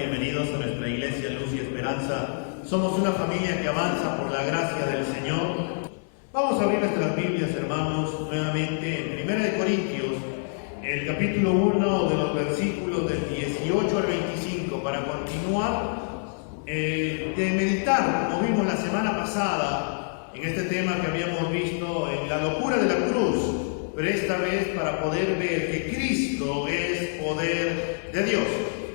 bienvenidos a nuestra iglesia Luz y Esperanza. Somos una familia que avanza por la gracia del Señor. Vamos a abrir nuestras Biblias, hermanos, nuevamente en 1 Corintios, el capítulo 1 de los versículos del 18 al 25, para continuar de meditar, como vimos la semana pasada, en este tema que habíamos visto en la locura de la cruz, pero esta vez para poder ver que Cristo es poder de Dios.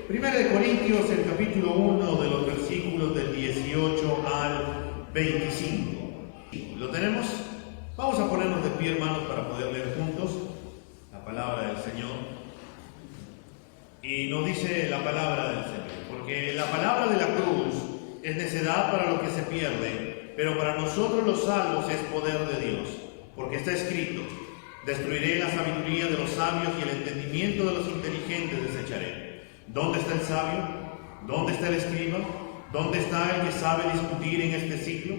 1 Corintios, el capítulo 1 de los versículos del 18 al 25. ¿Lo tenemos? Vamos a ponernos de pie, hermanos, para poder leer juntos la palabra del Señor. Y nos dice la palabra del Señor, porque la palabra de la cruz es necedad para los que se pierden, pero para nosotros los salvos es poder de Dios, porque está escrito: destruiré la sabiduría de los sabios y el entendimiento de los inteligentes desecharé. ¿Dónde está el sabio? ¿Dónde está el escriba? ¿Dónde está el que sabe discutir en este siglo?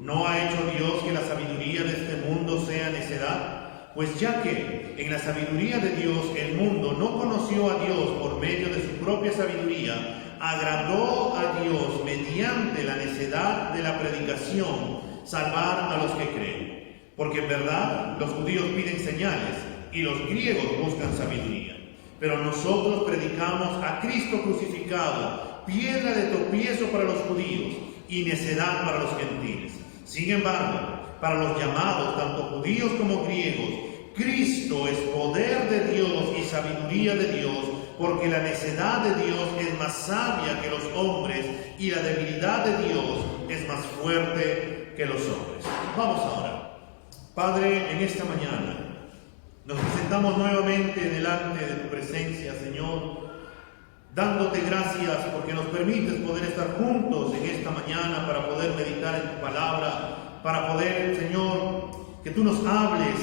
¿No ha hecho Dios que la sabiduría de este mundo sea necedad? Pues ya que en la sabiduría de Dios el mundo no conoció a Dios por medio de su propia sabiduría, agradó a Dios mediante la necedad de la predicación salvar a los que creen. Porque en verdad los judíos piden señales y los griegos buscan sabiduría. Pero nosotros predicamos a Cristo crucificado, piedra de tropiezo para los judíos y necedad para los gentiles. Sin embargo, para los llamados, tanto judíos como griegos, Cristo es poder de Dios y sabiduría de Dios, porque la necedad de Dios es más sabia que los hombres y la debilidad de Dios es más fuerte que los hombres. Vamos ahora. Padre, en esta mañana nos presentamos nuevamente delante de tu presencia, Señor, dándote gracias porque nos permites poder estar juntos en esta mañana para poder meditar en tu palabra, para poder, Señor, que tú nos hables,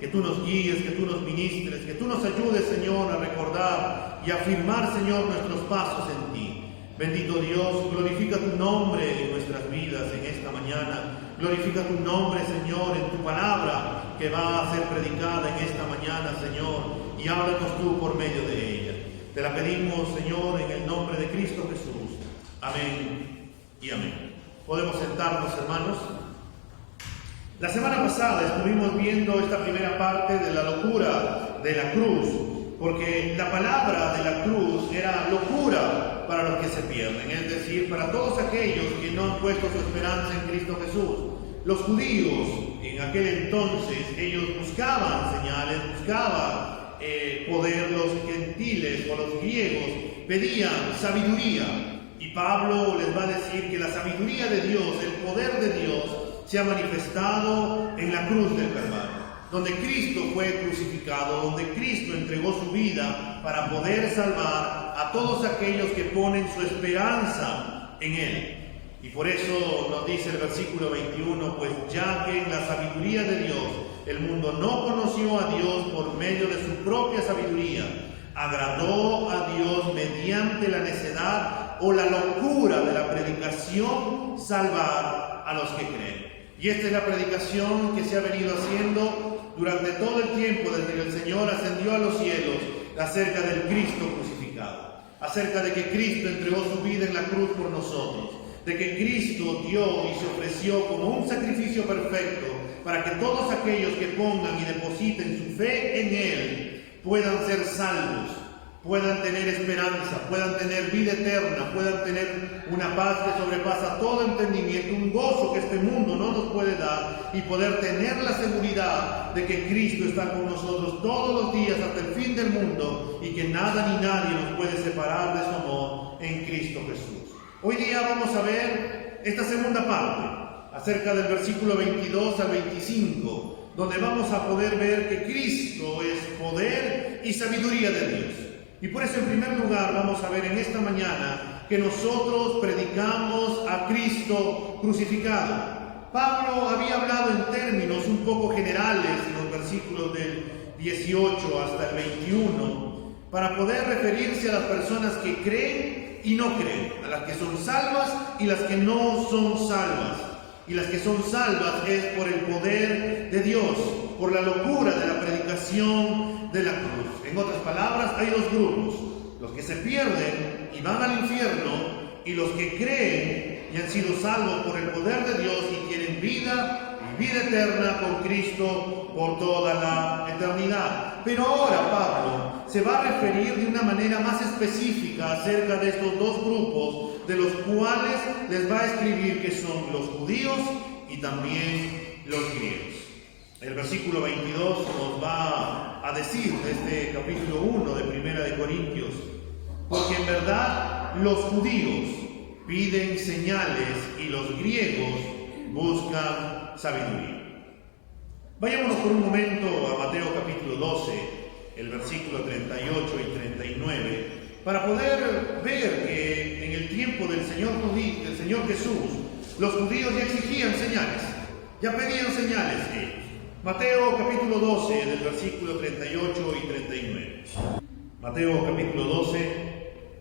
que tú nos guíes, que tú nos ministres, que tú nos ayudes, Señor, a recordar y afirmar, Señor, nuestros pasos en ti. Bendito Dios, glorifica tu nombre en nuestras vidas en esta mañana. Glorifica tu nombre, Señor, en tu palabra que va a ser predicada en esta mañana, Señor, y háblanos tú por medio de ella. Te la pedimos, Señor, en el nombre de Cristo Jesús. Amén y amén. Podemos sentarnos, hermanos. La semana pasada estuvimos viendo esta primera parte de la locura de la cruz, porque la palabra de la cruz era locura para los que se pierden, es decir, para todos aquellos que no han puesto su esperanza en Cristo Jesús. Los judíos en aquel entonces, ellos buscaban señales, buscaban poder. Los gentiles o los griegos pedían sabiduría, y Pablo les va a decir que la sabiduría de Dios, el poder de Dios, se ha manifestado en la cruz del Calvario, donde Cristo fue crucificado, donde Cristo entregó su vida para poder salvar a todos aquellos que ponen su esperanza en Él. Y por eso nos dice el versículo 21, pues ya que en la sabiduría de Dios el mundo no conoció a Dios por medio de su propia sabiduría, agradó a Dios mediante la necedad o la locura de la predicación salvar a los que creen. Y esta es la predicación que se ha venido haciendo durante todo el tiempo desde que el Señor ascendió a los cielos, acerca del Cristo crucificado, acerca de que Cristo entregó su vida en la cruz por nosotros, de que Cristo dio y se ofreció como un sacrificio perfecto para que todos aquellos que pongan y depositen su fe en Él puedan ser salvos, puedan tener esperanza, puedan tener vida eterna, puedan tener una paz que sobrepasa todo entendimiento, un gozo que este mundo no nos puede dar, y poder tener la seguridad de que Cristo está con nosotros todos los días hasta el fin del mundo, y que nada ni nadie nos puede separar de su amor en Cristo Jesús. Hoy día vamos a ver esta segunda parte, acerca del versículo 22 al 25, donde vamos a poder ver que Cristo es poder y sabiduría de Dios. Y por eso, en primer lugar, vamos a ver en esta mañana que nosotros predicamos a Cristo crucificado. Pablo había hablado en términos un poco generales en los versículos del 18 hasta el 21, para poder referirse a las personas que creen y no creen, a las que son salvas y las que no son salvas. Y las que son salvas es por el poder de Dios, por la locura de la predicación de la cruz. En otras palabras, hay dos grupos: los que se pierden y van al infierno, y los que creen y han sido salvos por el poder de Dios y tienen vida y vida eterna con Cristo por toda la eternidad. Pero ahora Pablo se va a referir de una manera más específica acerca de estos dos grupos, de los cuales les va a escribir que son los judíos y también los griegos. El versículo 22 nos va a decir de este capítulo 1 de Primera de Corintios: porque en verdad los judíos piden señales y los griegos buscan sabiduría. Vayámonos por un momento a Mateo capítulo 12, el versículo 38 y 39, para poder ver que en el tiempo del Señor Jesús, los judíos ya exigían señales, ya pedían señales ellos. Mateo capítulo 12, del versículo 38 y 39. Mateo capítulo 12,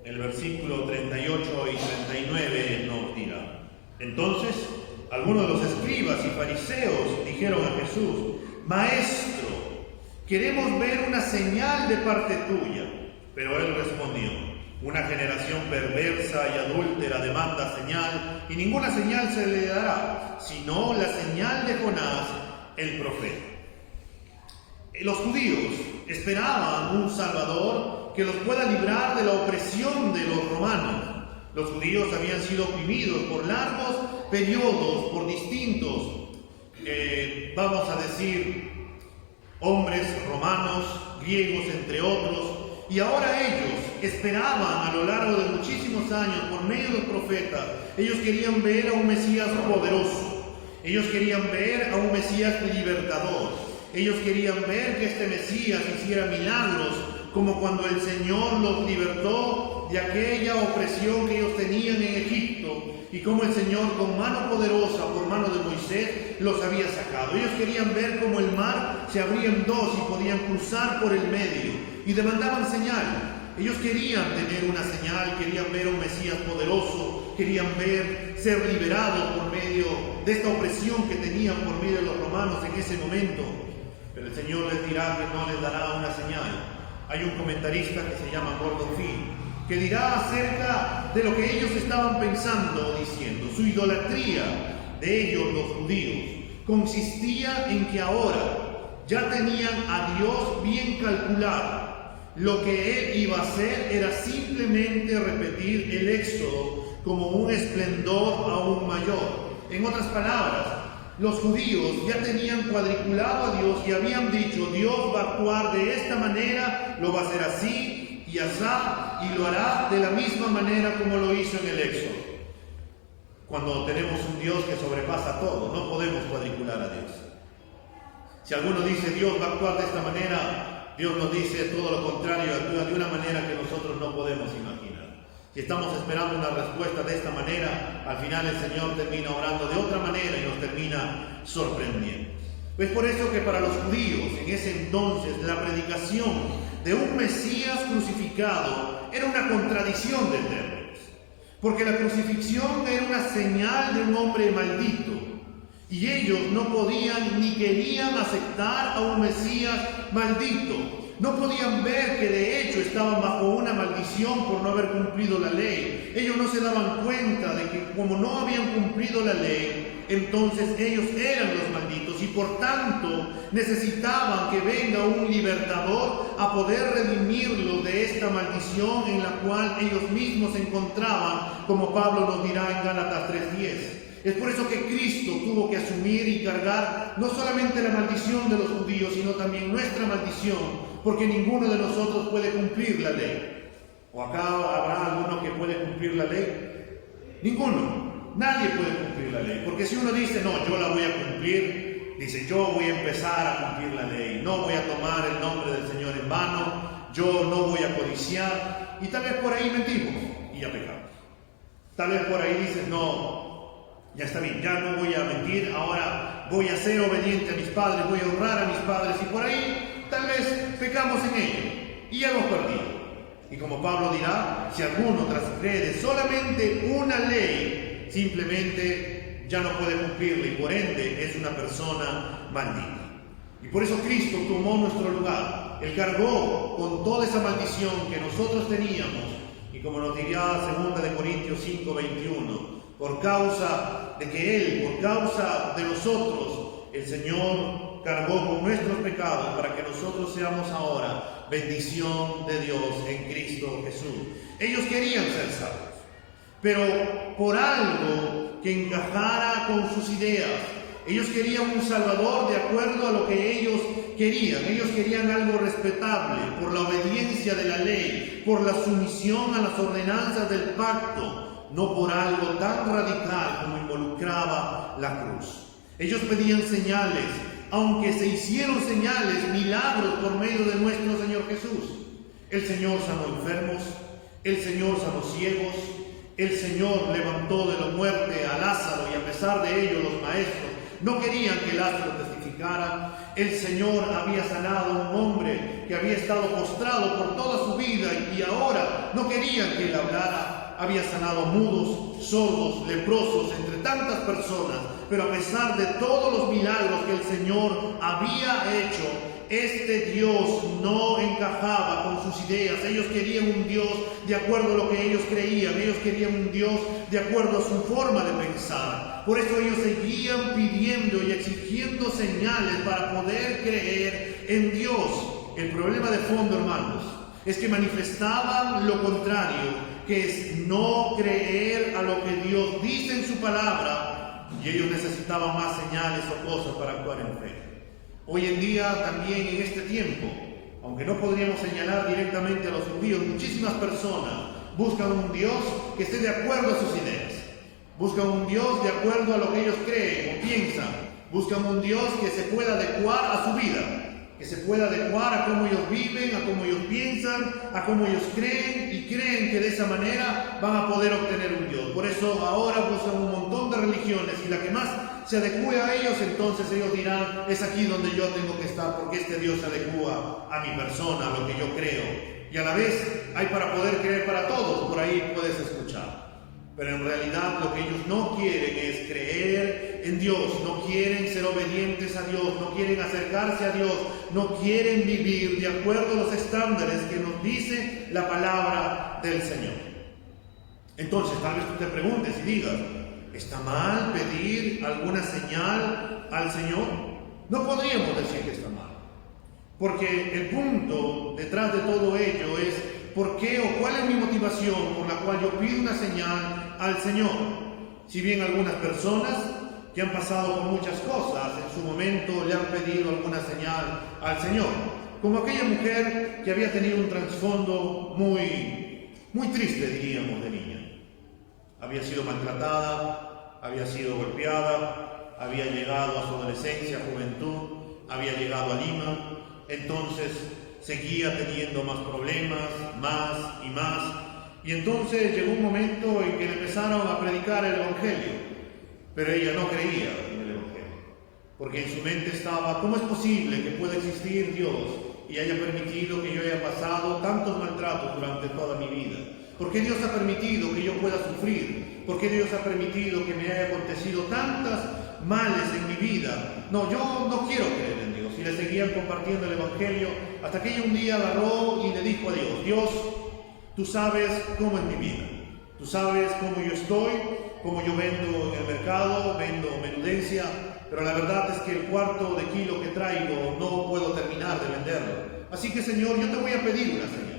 el versículo 38 y 39 nos dirá: entonces algunos de los escribas y fariseos dijeron a Jesús: Maestro, queremos ver una señal de parte tuya. Pero él respondió: una generación perversa y adúltera demanda señal, y ninguna señal se le dará, sino la señal de Jonás, el profeta. Los judíos esperaban un Salvador que los pueda librar de la opresión de los romanos. Los judíos habían sido oprimidos por largos periodos, por distintos, vamos a decir, hombres romanos, griegos, entre otros, y ahora ellos esperaban a lo largo de muchísimos años, por medio de los profetas, ellos querían ver a un Mesías poderoso, ellos querían ver a un Mesías libertador, ellos querían ver que este Mesías hiciera milagros, como cuando el Señor los libertó de aquella opresión que ellos tenían en Egipto, y como el Señor con mano poderosa, por mano de Moisés, los había sacado. Ellos querían ver cómo el mar se abría en dos y podían cruzar por el medio, y demandaban señal. Ellos querían tener una señal, querían ver a un Mesías poderoso, querían ver ser liberados por medio de esta opresión que tenían por medio de los romanos en ese momento. Pero el Señor les dirá que no les dará una señal. Hay un comentarista que se llama Gordon Fee, que dirá acerca de lo que ellos estaban pensando o diciendo. Su idolatría de ellos, los judíos, consistía en que ahora ya tenían a Dios bien calculado. Lo que Él iba a hacer era simplemente repetir el Éxodo como un esplendor aún mayor. En otras palabras, los judíos ya tenían cuadriculado a Dios y habían dicho: Dios va a actuar de esta manera, lo va a hacer así y asá, y lo hará de la misma manera como lo hizo en el Éxodo. Cuando tenemos un Dios que sobrepasa todo, no podemos cuadricular a Dios. Si alguno dice Dios va a actuar de esta manera, Dios nos dice todo lo contrario, actúa de una manera que nosotros no podemos imaginar. Si estamos esperando una respuesta de esta manera, al final el Señor termina orando de otra manera y nos termina sorprendiendo. Es por eso que para los judíos en ese entonces la predicación de un Mesías crucificado era una contradicción de términos, porque la crucifixión era una señal de un hombre maldito, y ellos no podían ni querían aceptar a un Mesías maldito. No podían ver que de hecho estaban bajo una maldición por no haber cumplido la ley. Ellos no se daban cuenta de que como no habían cumplido la ley, entonces ellos eran los malditos y por tanto necesitaban que venga un libertador a poder redimirlos de esta maldición en la cual ellos mismos se encontraban, como Pablo nos dirá en Gálatas 3:10. Es por eso que Cristo tuvo que asumir y cargar no solamente la maldición de los judíos, sino también nuestra maldición, porque ninguno de nosotros puede cumplir la ley. ¿O acá habrá alguno que puede cumplir la ley? Ninguno. Nadie puede cumplir la ley. Porque si uno dice, no, yo la voy a cumplir, dice, yo voy a empezar a cumplir la ley, no voy a tomar el nombre del Señor en vano, yo no voy a codiciar, y tal vez por ahí mentimos y ya pecamos. Tal vez por ahí dices, no, ya está bien, ya no voy a mentir, ahora voy a ser obediente a mis padres, voy a honrar a mis padres, y por ahí tal vez pecamos en ello y hemos perdido. Y como Pablo dirá, si alguno transgrede solamente una ley, simplemente ya no puede cumplirla y por ende es una persona maldita. Y por eso Cristo tomó nuestro lugar. Él cargó con toda esa maldición que nosotros teníamos. Y como nos diría 2 Corintios 5:21, por causa de que Él, por causa de nosotros, el Señor cargó con nuestros pecados para que nosotros seamos ahora bendición de Dios en Cristo Jesús. Ellos querían ser salvos, pero por algo que encajara con sus ideas. Ellos querían un Salvador de acuerdo a lo que ellos querían. Ellos querían algo respetable por la obediencia de la ley, por la sumisión a las ordenanzas del pacto, no por algo tan radical como involucraba la cruz. Ellos pedían señales, aunque se hicieron señales, milagros por medio de nuestro Señor Jesús. El Señor sanó enfermos, el Señor sanó ciegos, el Señor levantó de la muerte a Lázaro, y a pesar de ello los maestros no querían que Lázaro testificara. El Señor había sanado a un hombre que había estado postrado por toda su vida y ahora no querían que él hablara. Había sanado a mudos, sordos, leprosos, entre tantas personas. Pero a pesar de todos los milagros que el Señor había hecho, este Dios no encajaba con sus ideas. Ellos querían un Dios de acuerdo a lo que ellos creían. Ellos querían un Dios de acuerdo a su forma de pensar. Por eso ellos seguían pidiendo y exigiendo señales para poder creer en Dios. El problema de fondo, hermanos, es que manifestaban lo contrario, que es no creer a lo que Dios dice en su palabra, y ellos necesitaban más señales o cosas para actuar en fe. Hoy en día, también en este tiempo, aunque no podríamos señalar directamente a los judíos, muchísimas personas buscan un Dios que esté de acuerdo a sus ideas. Buscan un Dios de acuerdo a lo que ellos creen o piensan. Buscan un Dios que se pueda adecuar a su vida, que se pueda adecuar a cómo ellos viven, a cómo ellos piensan, a cómo ellos creen, y creen que de esa manera van a poder obtener un Dios. Por eso ahora buscan un montón de religiones, y la que más se adecue a ellos, entonces ellos dirán: es aquí donde yo tengo que estar, porque este Dios se adecua a mi persona, a lo que yo creo. Y a la vez hay para poder creer para todos, por ahí puedes escuchar. Pero en realidad lo que ellos no quieren es creer en Dios, no quieren ser obedientes a Dios, no quieren acercarse a Dios, no quieren vivir de acuerdo a los estándares que nos dice la palabra del Señor. Entonces, tal vez tú te preguntes y digas: ¿está mal pedir alguna señal al Señor? No podríamos decir que está mal, porque el punto detrás de todo ello es: ¿por qué o cuál es mi motivación por la cual yo pido una señal al Señor? Si bien algunas personas que han pasado por muchas cosas en su momento le han pedido alguna señal al Señor, como aquella mujer que había tenido un trasfondo muy triste, diríamos, de niña. Había sido maltratada, había sido golpeada, había llegado a su adolescencia, juventud, había llegado a Lima, entonces seguía teniendo más problemas, más y más. Y entonces llegó un momento en que le empezaron a predicar el Evangelio, pero ella no creía en el Evangelio, porque en su mente estaba: ¿cómo es posible que pueda existir Dios y haya permitido que yo haya pasado tantos maltratos durante toda mi vida? ¿Por qué Dios ha permitido que yo pueda sufrir? ¿Por qué Dios ha permitido que me haya acontecido tantas males en mi vida? No, yo no quiero creer en Dios. Y le seguían compartiendo el Evangelio, hasta que ella un día agarró y le dijo a Dios: Dios, tú sabes cómo es mi vida, tú sabes cómo yo estoy, cómo yo vendo en el mercado, vendo menudencia, pero la verdad es que el cuarto de kilo que traigo no puedo terminar de venderlo. Así que, Señor, yo te voy a pedir una señal.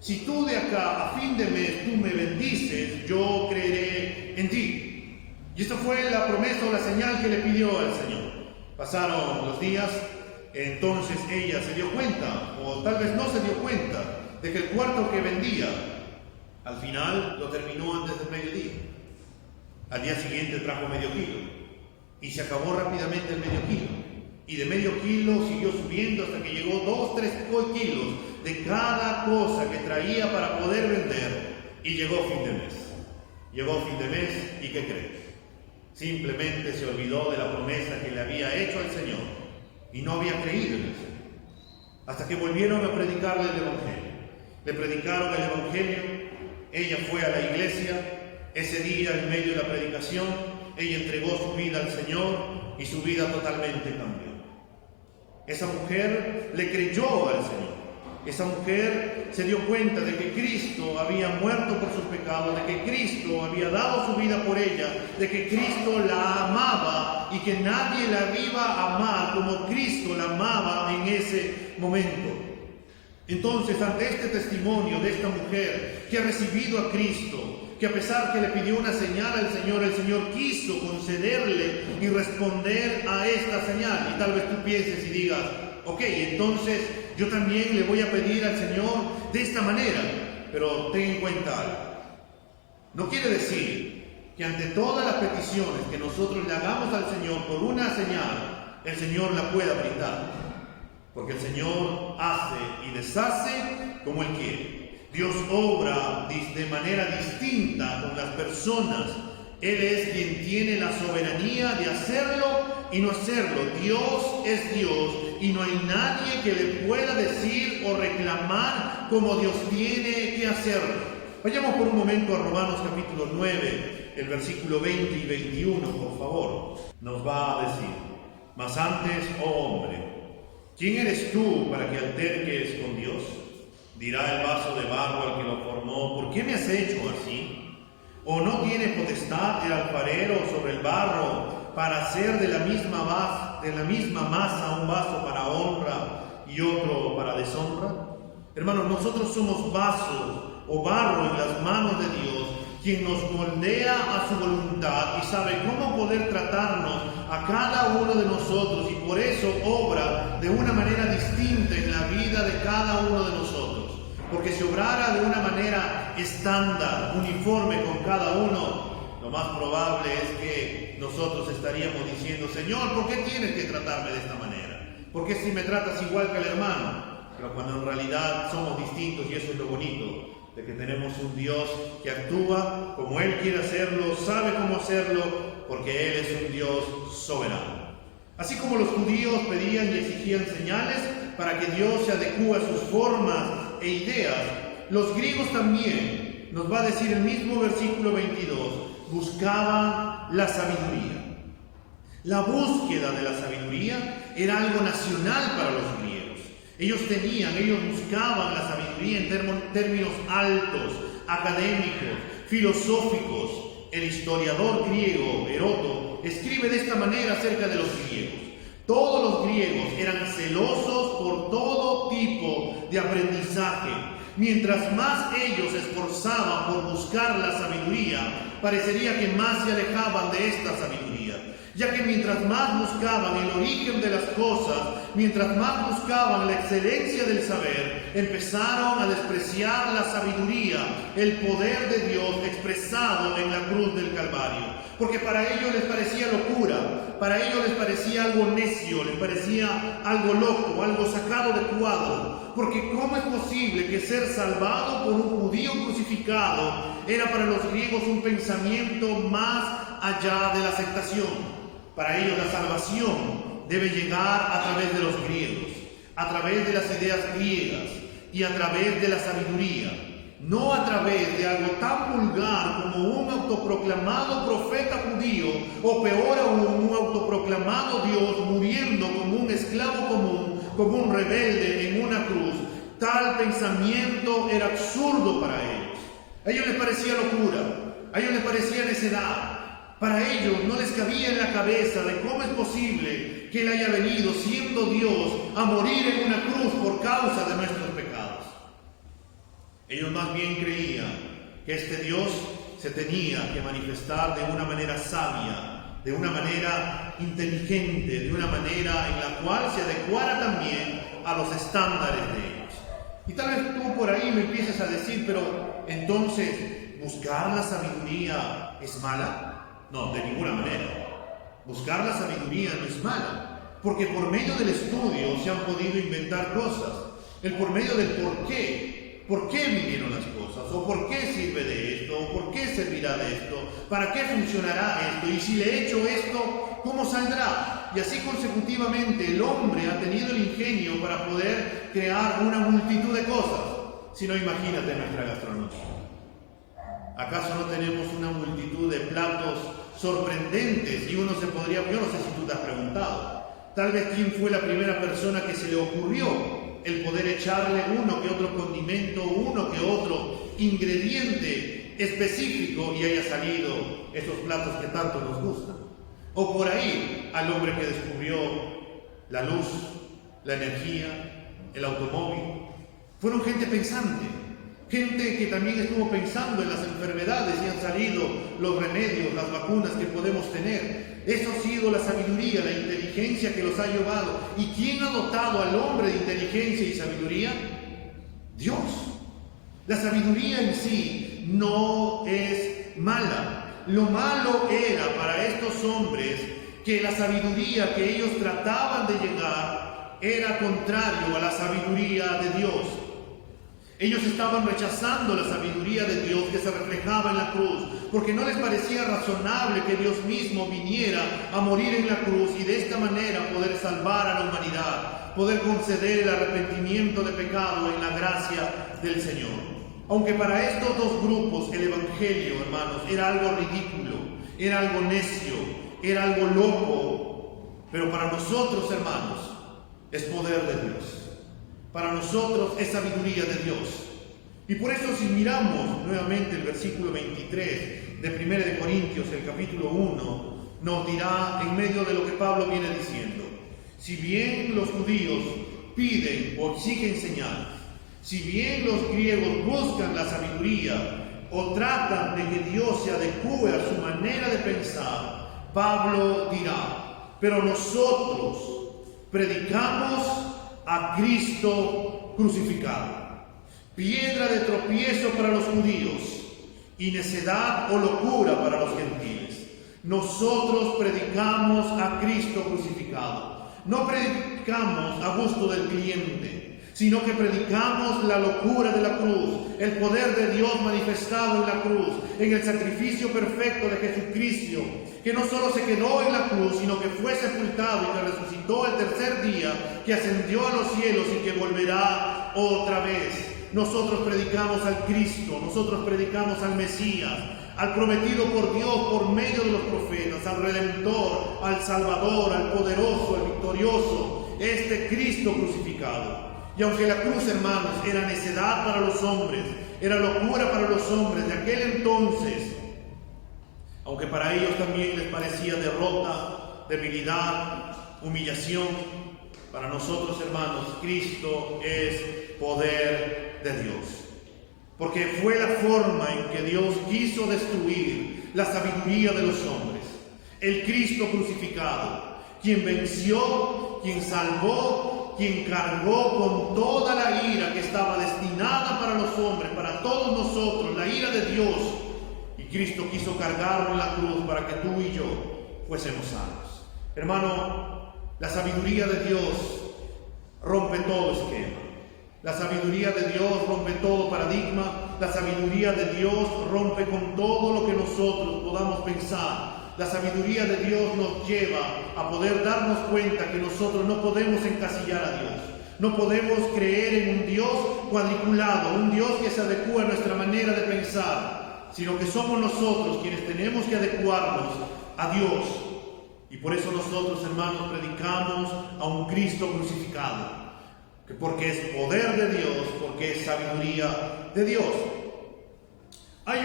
Si tú de acá a fin de mes tú me bendices, yo creeré en ti. Y esta fue la promesa o la señal que le pidió al Señor. Pasaron los días, entonces ella se dio cuenta, o tal vez no se dio cuenta, de que el cuarto que vendía, al final lo terminó antes del mediodía. Al día siguiente trajo medio kilo, y se acabó rápidamente el medio kilo. Y de medio kilo siguió subiendo hasta que llegó 2-3 kilos de cada cosa que traía para poder vender, y llegó fin de mes. Llegó fin de mes, ¿y qué crees? Simplemente se olvidó de la promesa que le había hecho al Señor y no había creído en el Señor. Hasta que volvieron a predicarle el Evangelio. Le predicaron el Evangelio, ella fue a la iglesia. Ese día, en medio de la predicación, ella entregó su vida al Señor y su vida totalmente cambió. Esa mujer le creyó al Señor. Esa mujer se dio cuenta de que Cristo había muerto por sus pecados, de que Cristo había dado su vida por ella, de que Cristo la amaba y que nadie la iba a amar como Cristo la amaba en ese momento. Entonces, ante este testimonio de esta mujer que ha recibido a Cristo, que a pesar que le pidió una señal al Señor, el Señor quiso concederle y responder a esta señal. Y tal vez tú pienses y digas, ok, entonces yo también le voy a pedir al Señor de esta manera. Pero ten en cuenta algo. No quiere decir que ante todas las peticiones que nosotros le hagamos al Señor por una señal, el Señor la pueda brindar. Porque el Señor hace y deshace como Él quiere. Dios obra de manera distinta con las personas. Él es quien tiene la soberanía de hacerlo y no hacerlo. Dios es Dios y no hay nadie que le pueda decir o reclamar como Dios tiene que hacerlo. Vayamos por un momento a Romanos capítulo 9, el versículo 20 y 21, por favor. Nos va a decir, mas antes, oh hombre, ¿quién eres tú para que alterques con Dios? Dirá el vaso de barro al que lo formó, ¿por qué me has hecho así? ¿O no tiene potestad el alfarero sobre el barro para hacer de la misma masa un vaso para honra y otro para deshonra? Hermanos, nosotros somos vasos o barro en las manos de Dios, quien nos moldea a su voluntad y sabe cómo poder tratarnos a cada uno de nosotros, y por eso obra de una manera distinta en la vida de cada uno de nosotros. Porque si obrara de una manera estándar, uniforme con cada uno, lo más probable es que nosotros estaríamos diciendo, Señor, ¿por qué tienes que tratarme de esta manera? ¿Por qué si me tratas igual que al hermano? Pero cuando en realidad somos distintos, y eso es lo bonito, de que tenemos un Dios que actúa como Él quiere hacerlo, sabe cómo hacerlo, porque Él es un Dios soberano. Así como los judíos pedían y exigían señales para que Dios se adecúe a sus formas e ideas, los griegos también, nos va a decir el mismo versículo 22, buscaban la sabiduría. La búsqueda de la sabiduría era algo nacional para los griegos. Ellos buscaban la sabiduría en términos altos, académicos, filosóficos. El historiador griego, Heródoto, escribe de esta manera acerca de los griegos. Todos los griegos eran celosos por todo tipo de aprendizaje. Mientras más ellos se esforzaban por buscar la sabiduría, parecería que más se alejaban de esta sabiduría, ya que mientras más buscaban el origen de las cosas, mientras más buscaban la excelencia del saber, empezaron a despreciar la sabiduría, el poder de Dios expresado en la cruz del Calvario. Porque para ellos les parecía locura, para ellos les parecía algo necio, les parecía algo loco, algo sacado de cuadro. Porque ¿cómo es posible que ser salvado por un judío crucificado era para los griegos un pensamiento más allá de la aceptación? Para ellos la salvación debe llegar a través de los griegos, a través de las ideas griegas y a través de la sabiduría, no a través de algo tan vulgar como un autoproclamado profeta judío, o peor aún, un autoproclamado Dios muriendo como un esclavo común, como un rebelde en una cruz. Tal pensamiento era absurdo para ellos. A ellos les parecía locura, a ellos les parecía necedad. Para ellos no les cabía en la cabeza de cómo es posible que Él haya venido siendo Dios a morir en una cruz por causa de nuestros pecados. Ellos más bien creían que este Dios se tenía que manifestar de una manera sabia, de una manera inteligente, de una manera en la cual se adecuara también a los estándares de ellos. Y tal vez tú por ahí me empieces a decir, pero entonces, ¿buscar la sabiduría es mala? No, de ninguna manera. Buscar la sabiduría no es mala, porque por medio del estudio se han podido inventar cosas. Por medio del por qué vinieron las cosas, o por qué sirve de esto, o por qué servirá de esto, para qué funcionará esto, y si le he hecho esto, ¿cómo saldrá? Y así consecutivamente el hombre ha tenido el ingenio para poder crear una multitud de cosas. Si no, imagínate nuestra gastronomía. ¿Acaso no tenemos una multitud de platos sorprendentes? Y uno se podría, yo no sé si tú te has preguntado, Tal vez quién fue la primera persona que se le ocurrió el poder echarle uno que otro condimento, uno que otro ingrediente específico y haya salido esos platos que tanto nos gustan. O por ahí al hombre que descubrió la luz, la energía, el automóvil. Fueron gente pensante, gente que también estuvo pensando en las enfermedades y han salido los remedios, las vacunas que podemos tener. Eso ha sido la sabiduría, la inteligencia que los ha llevado. ¿Y quién ha dotado al hombre de inteligencia y sabiduría? Dios. La sabiduría en sí no es mala. Lo malo era para estos hombres que la sabiduría que ellos trataban de llegar era contrario a la sabiduría de Dios. Ellos estaban rechazando la sabiduría de Dios que se reflejaba en la cruz, porque no les parecía razonable que Dios mismo viniera a morir en la cruz y de esta manera poder salvar a la humanidad, poder conceder el arrepentimiento de pecado en la gracia del Señor. Aunque para estos dos grupos el Evangelio, hermanos, era algo ridículo, era algo necio, era algo loco, pero para nosotros, hermanos, es poder de Dios. Para nosotros es sabiduría de Dios. Y por eso si miramos nuevamente el versículo 23 de 1 de Corintios, el capítulo 1, nos dirá en medio de lo que Pablo viene diciendo: si bien los judíos piden o exigen señales, si bien los griegos buscan la sabiduría o tratan de que Dios se adecue a su manera de pensar, Pablo dirá: pero nosotros predicamos a Cristo crucificado, piedra de tropiezo para los judíos y necedad o locura para los gentiles. Nosotros predicamos a Cristo crucificado. No predicamos a gusto del cliente, sino que predicamos la locura de la cruz, el poder de Dios manifestado en la cruz, en el sacrificio perfecto de Jesucristo, que no solo se quedó en la cruz, sino que fue sepultado y que resucitó el tercer día, que ascendió a los cielos y que volverá otra vez. Nosotros predicamos al Cristo, nosotros predicamos al Mesías, al prometido por Dios por medio de los profetas, al Redentor, al Salvador, al poderoso, al victorioso, este Cristo crucificado. Y aunque la cruz, hermanos, era necedad para los hombres, era locura para los hombres de aquel entonces, aunque para ellos también les parecía derrota, debilidad, humillación, para nosotros, hermanos, Cristo es poder de Dios. Porque fue la forma en que Dios quiso destruir la sabiduría de los hombres. El Cristo crucificado, quien venció, quien salvó, quien cargó con toda la ira que estaba destinada para los hombres, para todos nosotros, la ira de Dios. Y Cristo quiso cargarlo en la cruz para que tú y yo fuésemos salvos. Hermano, la sabiduría de Dios rompe todo esquema. La sabiduría de Dios rompe todo paradigma. La sabiduría de Dios rompe con todo lo que nosotros podamos pensar. La sabiduría de Dios nos lleva a poder darnos cuenta que nosotros no podemos encasillar a Dios. No podemos creer en un Dios cuadriculado, un Dios que se adecúa a nuestra manera de pensar, sino que somos nosotros quienes tenemos que adecuarnos a Dios. Y por eso nosotros, hermanos, predicamos a un Cristo crucificado, porque es poder de Dios, porque es sabiduría de Dios. Hay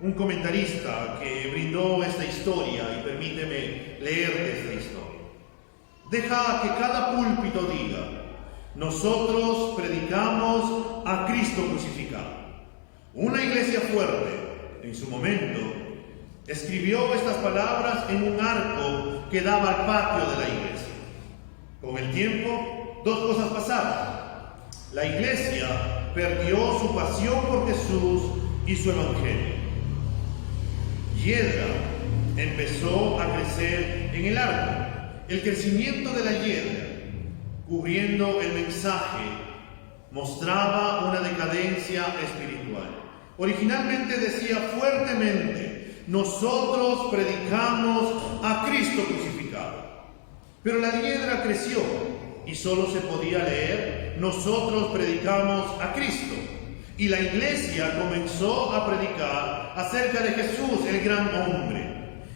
un comentarista que brindó esta historia, y permíteme leerte esta historia. Deja que cada púlpito diga: nosotros predicamos a Cristo crucificado. Una iglesia fuerte, en su momento, escribió estas palabras en un arco que daba al patio de la iglesia. Con el tiempo, dos cosas pasaron. La iglesia perdió su pasión por Jesús y su evangelio. Hiedra empezó a crecer en el arco. El crecimiento de la hiedra, cubriendo el mensaje, mostraba una decadencia espiritual. Originalmente decía fuertemente: nosotros predicamos a Cristo crucificado. Pero la hiedra creció y solo se podía leer: nosotros predicamos a Cristo. Y la iglesia comenzó a predicar acerca de Jesús, el gran hombre,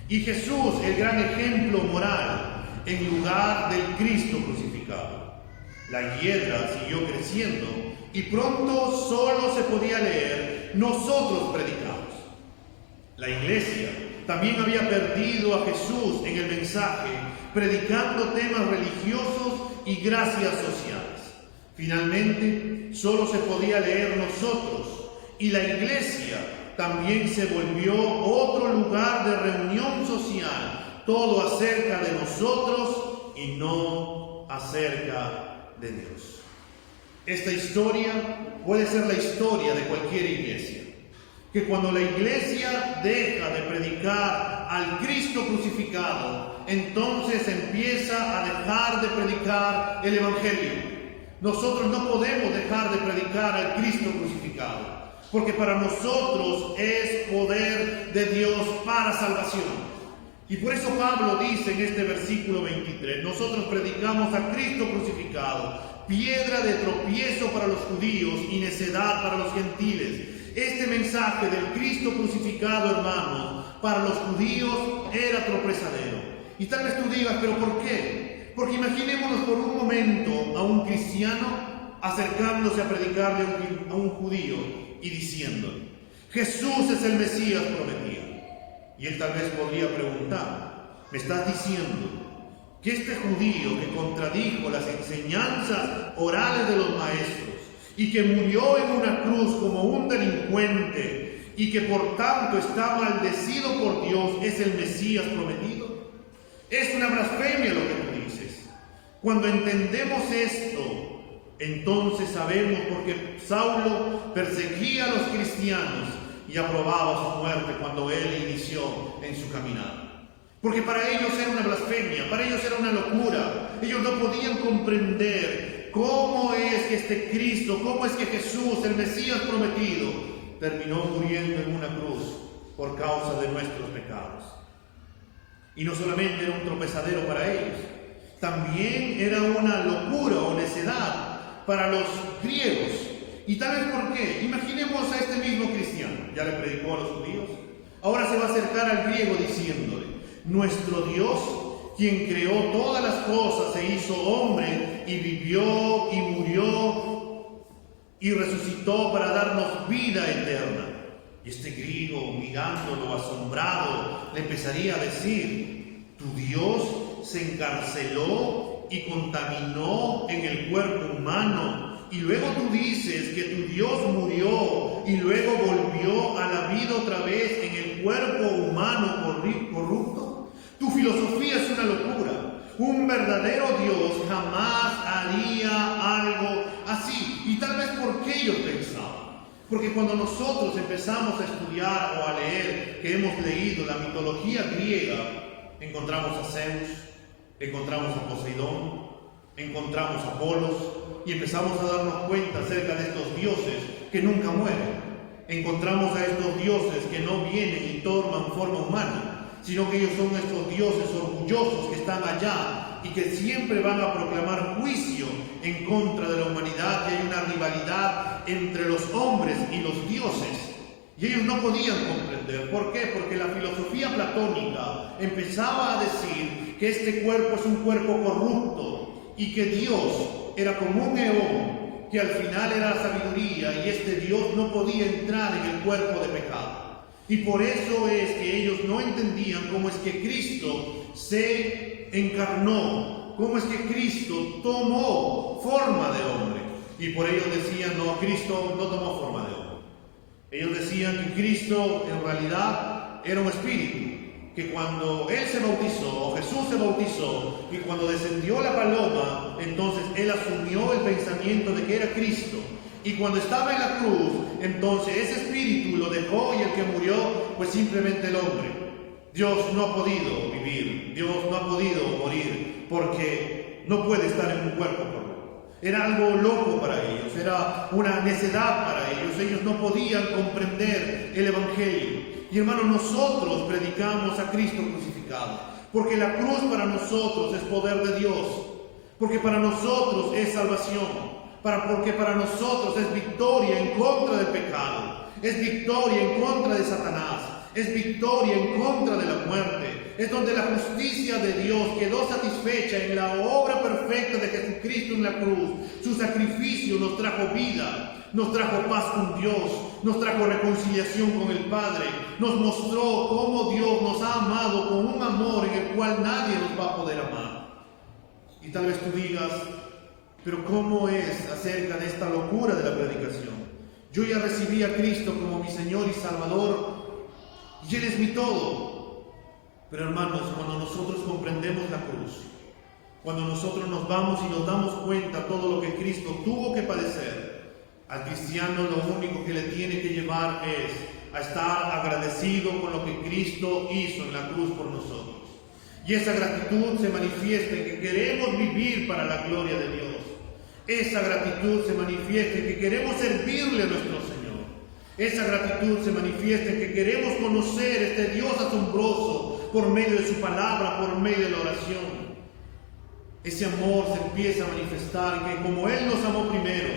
y Jesús, el gran ejemplo moral, en lugar del Cristo crucificado. La hiedra siguió creciendo y pronto solo se podía leer: nosotros predicamos. La iglesia también había perdido a Jesús en el mensaje, predicando temas religiosos y gracias sociales. Finalmente, solo se podía leer nosotros, y la iglesia también se volvió otro lugar de reunión social, todo acerca de nosotros y no acerca de Dios. Esta historia puede ser la historia de cualquier iglesia, que cuando la iglesia deja de predicar al Cristo crucificado, entonces empieza a dejar de predicar el Evangelio. Nosotros no podemos dejar de predicar al Cristo crucificado, porque para nosotros es poder de Dios para salvación. Y por eso Pablo dice en este versículo 23, nosotros predicamos a Cristo crucificado, piedra de tropiezo para los judíos y necedad para los gentiles. Este mensaje del Cristo crucificado, hermanos, para los judíos era tropezadero. Y tal vez tú digas, ¿pero por qué? Porque imaginémonos por un momento a un cristiano acercándose a predicarle a un judío y diciéndole: Jesús es el Mesías prometido. Y él tal vez podría preguntar: ¿me estás diciendo que este judío que contradijo las enseñanzas orales de los maestros y que murió en una cruz como un delincuente y que por tanto está maldecido por Dios es el Mesías prometido? Es una blasfemia lo que tú dices. Cuando entendemos esto, entonces sabemos por qué Saulo perseguía a los cristianos y aprobaba su muerte cuando él inició en su caminata. Porque para ellos era una blasfemia, para ellos era una locura. Ellos no podían comprender cómo es que este Cristo, cómo es que Jesús, el Mesías prometido, terminó muriendo en una cruz por causa de nuestros pecados. Y no solamente era un tropezadero para ellos, también era una locura o necedad para los griegos. ¿Y tal vez por qué? Imaginemos a este mismo cristiano, ya le predicó a los judíos, ahora se va a acercar al griego diciéndole: nuestro Dios, quien creó todas las cosas, se hizo hombre y vivió y murió y resucitó para darnos vida eterna. Y este griego, mirándolo asombrado, le empezaría a decir: tu Dios se encarceló y contaminó en el cuerpo humano, y luego tú dices que tu Dios murió y luego volvió a la vida otra vez en el cuerpo humano corrupto. Tu filosofía es una locura. Un verdadero Dios jamás haría algo así. Y tal vez porque ellos pensaban. Porque cuando nosotros empezamos a estudiar o a leer, que hemos leído la mitología griega, encontramos a Zeus, encontramos a Poseidón, encontramos a Apolos, y empezamos a darnos cuenta acerca de estos dioses que nunca mueren. Encontramos a estos dioses que no vienen y toman forma humana, sino que ellos son estos dioses orgullosos que están allá y que siempre van a proclamar juicio en contra de la humanidad, que hay una rivalidad entre los hombres y los dioses. Y ellos no podían comprender. ¿Por qué? Porque la filosofía platónica empezaba a decir que este cuerpo es un cuerpo corrupto y que Dios era como un eón, que al final era la sabiduría, y este Dios no podía entrar en el cuerpo de pecado. Y por eso es que ellos no entendían cómo es que Cristo se encarnó, cómo es que Cristo tomó forma de hombre. Y por ello decían: no, Cristo no tomó forma de hombre. Ellos decían que Cristo en realidad era un espíritu, que cuando Él se bautizó, o Jesús se bautizó, y cuando descendió la paloma, entonces Él asumió el pensamiento de que era Cristo. Y cuando estaba en la cruz, entonces ese espíritu lo dejó, y el que murió, pues simplemente el hombre. Dios no ha podido vivir, Dios no ha podido morir, porque no puede estar en un cuerpo corrupto. Era algo loco para ellos, era una necedad para ellos. Ellos no podían comprender el Evangelio. Y hermanos, nosotros predicamos a Cristo crucificado, porque la cruz para nosotros es poder de Dios, porque para nosotros es salvación, porque para nosotros es victoria en contra del pecado. es victoria en contra de Satanás, es victoria en contra de la muerte, es donde la justicia de Dios quedó satisfecha en la obra perfecta de Jesucristo en la cruz. Su sacrificio nos trajo vida, nos trajo paz con Dios, nos trajo reconciliación con el Padre, nos mostró cómo Dios nos ha amado con un amor en el cual nadie nos va a poder amar. Y tal vez tú digas, pero ¿cómo es acerca de esta locura de la predicación? Yo ya recibí a Cristo como mi Señor y Salvador, y Él es mi todo. Pero hermanos, cuando nosotros comprendemos la cruz, cuando nosotros nos vamos y nos damos cuenta de todo lo que Cristo tuvo que padecer, al cristiano lo único que le tiene que llevar es a estar agradecido con lo que Cristo hizo en la cruz por nosotros. Y esa gratitud se manifiesta en que queremos vivir para la gloria de Dios. Esa gratitud se manifiesta en que queremos servirle a nuestro Señor. Esa gratitud se manifiesta en que queremos conocer este Dios asombroso por medio de su palabra, por medio de la oración. Ese amor se empieza a manifestar en que como Él nos amó primero,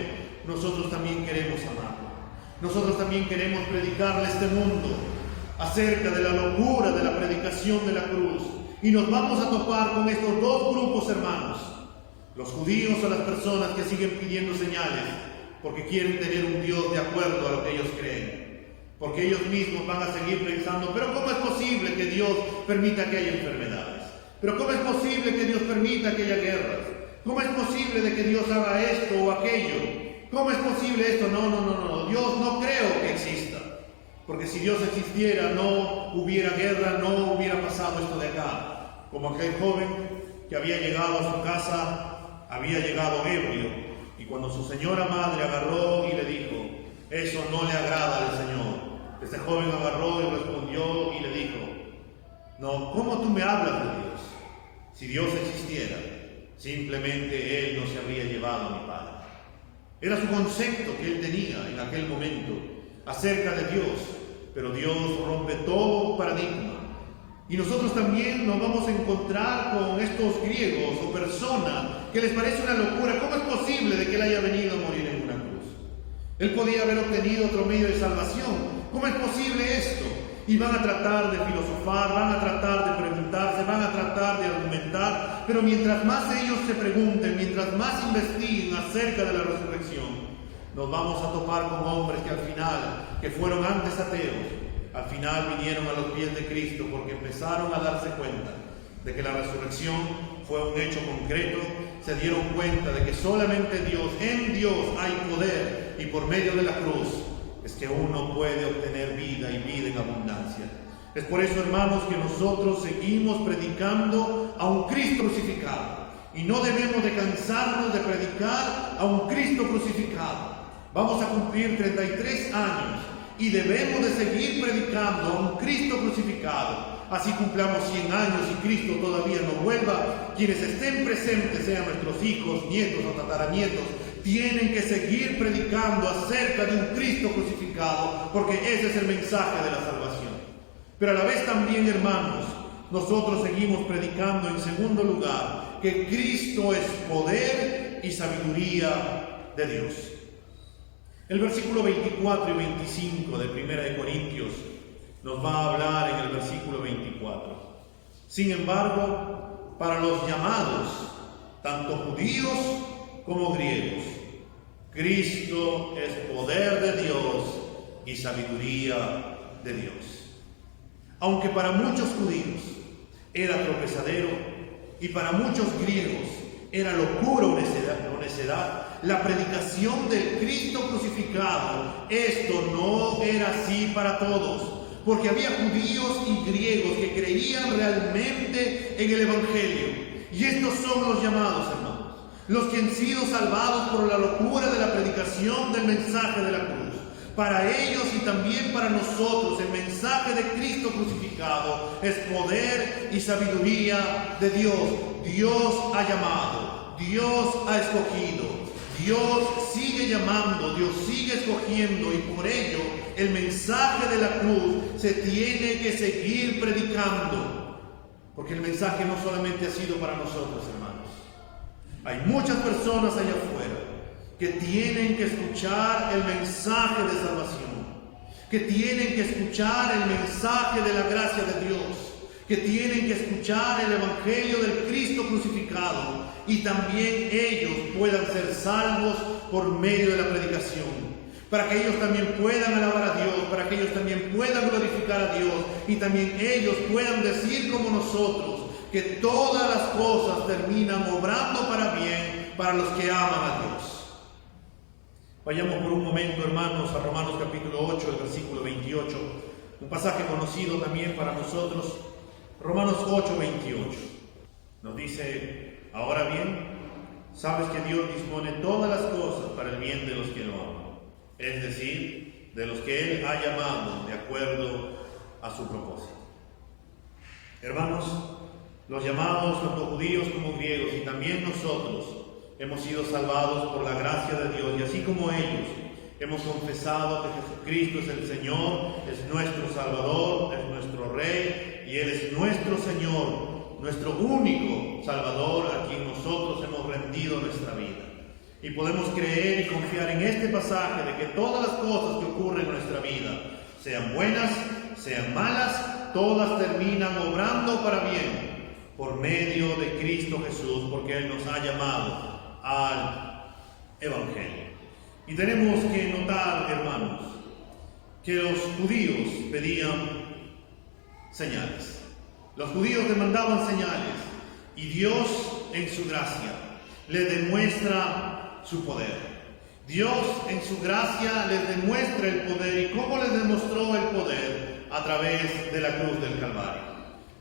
nosotros también queremos amarlo. Nosotros también queremos predicarle a este mundo acerca de la locura de la predicación de la cruz. Y nos vamos a topar con estos dos grupos, hermanos. Los judíos o las personas que siguen pidiendo señales porque quieren tener un Dios de acuerdo a lo que ellos creen. Porque ellos mismos van a seguir pensando, pero ¿cómo es posible que Dios permita que haya enfermedades? ¿Pero cómo es posible que Dios permita que haya guerras? ¿Cómo es posible de que Dios haga esto o aquello? ¿Cómo es posible esto? No. Dios no creo que exista. Porque si Dios existiera, no hubiera guerra, no hubiera pasado esto de acá. Como aquel joven que había llegado a su casa, había llegado ebrio, y cuando su señora madre agarró y le dijo, eso no le agrada al Señor, este joven agarró y respondió y le dijo, no, ¿cómo tú me hablas de Dios? Si Dios existiera, simplemente Él no se habría llevado a mi padre. Era su concepto que él tenía en aquel momento acerca de Dios, pero Dios rompe todo paradigma. Y nosotros también nos vamos a encontrar con estos griegos o personas que les parece una locura. ¿Cómo es posible de que él haya venido a morir en una cruz? Él podía haber obtenido otro medio de salvación. ¿Cómo es posible esto? Y van a tratar de filosofar, van a tratar de preguntarse, van a tratar de argumentar, pero mientras más ellos se pregunten, mientras más investiguen acerca de la resurrección, nos vamos a topar con hombres que al final, que fueron antes ateos, al final vinieron a los pies de Cristo porque empezaron a darse cuenta de que la resurrección fue un hecho concreto, se dieron cuenta de que solamente Dios, en Dios hay poder, y por medio de la cruz es que uno puede obtener vida y vida en abundancia. Es por eso, hermanos, que nosotros seguimos predicando a un Cristo crucificado, y no debemos de cansarnos de predicar a un Cristo crucificado. Vamos a cumplir 33 años y debemos de seguir predicando a un Cristo crucificado. Así cumplamos 100 años y Cristo todavía no vuelva. Quienes estén presentes, sean nuestros hijos, nietos o tataranietos, tienen que seguir predicando acerca de un Cristo crucificado, porque ese es el mensaje de la salvación. Pero a la vez también, hermanos, nosotros seguimos predicando en segundo lugar que Cristo es poder y sabiduría de Dios. El versículo 24 y 25 de 1 de Corintios nos va a hablar en el versículo 24. Sin embargo, para los llamados, tanto judíos como griegos, Cristo es poder de Dios y sabiduría de Dios. Aunque para muchos judíos era tropezadero y para muchos griegos era locura o necedad, la predicación del Cristo crucificado, esto no era así para todos, porque había judíos y griegos que creían realmente en el Evangelio, y estos son los llamados, hermanos, los que han sido salvados por la locura de la predicación del mensaje de la cruz. Para ellos y también para nosotros el mensaje de Cristo crucificado es poder y sabiduría de Dios. Dios ha llamado, Dios ha escogido, Dios sigue llamando, Dios sigue escogiendo, y por ello el mensaje de la cruz se tiene que seguir predicando, porque el mensaje no solamente ha sido para nosotros, hermanos. Hay muchas personas allá afuera que tienen que escuchar el mensaje de salvación. que tienen que escuchar el mensaje de la gracia de Dios, que tienen que escuchar el Evangelio del Cristo crucificado, y también ellos puedan ser salvos por medio de la predicación, para que ellos también puedan alabar a Dios, para que ellos también puedan glorificar a Dios, y también ellos puedan decir como nosotros, que todas las cosas terminan obrando para bien para los que aman a Dios. Vayamos por un momento, hermanos, a Romanos capítulo 8, el versículo 28, un pasaje conocido también para nosotros. Romanos 8, 28, nos dice: ahora bien, sabes que Dios dispone todas las cosas para el bien de los que lo aman, es decir, de los que Él ha llamado de acuerdo a su propósito. Hermanos, los llamados, tanto judíos como griegos, y también nosotros, hemos sido salvados por la gracia de Dios, y así como ellos, hemos confesado que Jesucristo es el Señor, es nuestro Salvador, es nuestro Rey, y Él es nuestro Señor, nuestro único Salvador, a quien nosotros hemos rendido nuestra vida. Y podemos creer y confiar en este pasaje de que todas las cosas que ocurren en nuestra vida, sean buenas, sean malas, todas terminan obrando para bien, por medio de Cristo Jesús, porque Él nos ha llamado al Evangelio. Y tenemos que notar, hermanos, que los judíos pedían señales. Los judíos demandaban señales, y Dios, en su gracia, les demuestra su poder. Dios, en su gracia, les demuestra el poder. ¿Y cómo les demostró el poder? A través de la cruz del Calvario.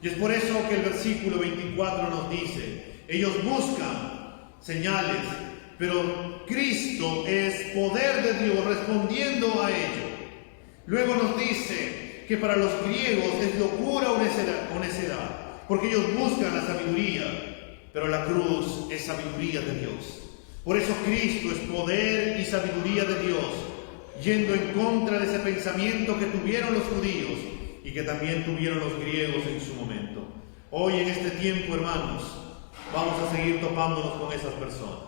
Y es por eso que el versículo 24 nos dice: ellos buscan señales, pero Cristo es poder de Dios respondiendo a ello. Luego nos dice que para los griegos es locura o necedad, porque ellos buscan la sabiduría, pero la cruz es sabiduría de Dios. Por eso Cristo es poder y sabiduría de Dios, yendo en contra de ese pensamiento que tuvieron los judíos y que también tuvieron los griegos en su momento. Hoy en este tiempo, hermanos, vamos a seguir topándonos con esas personas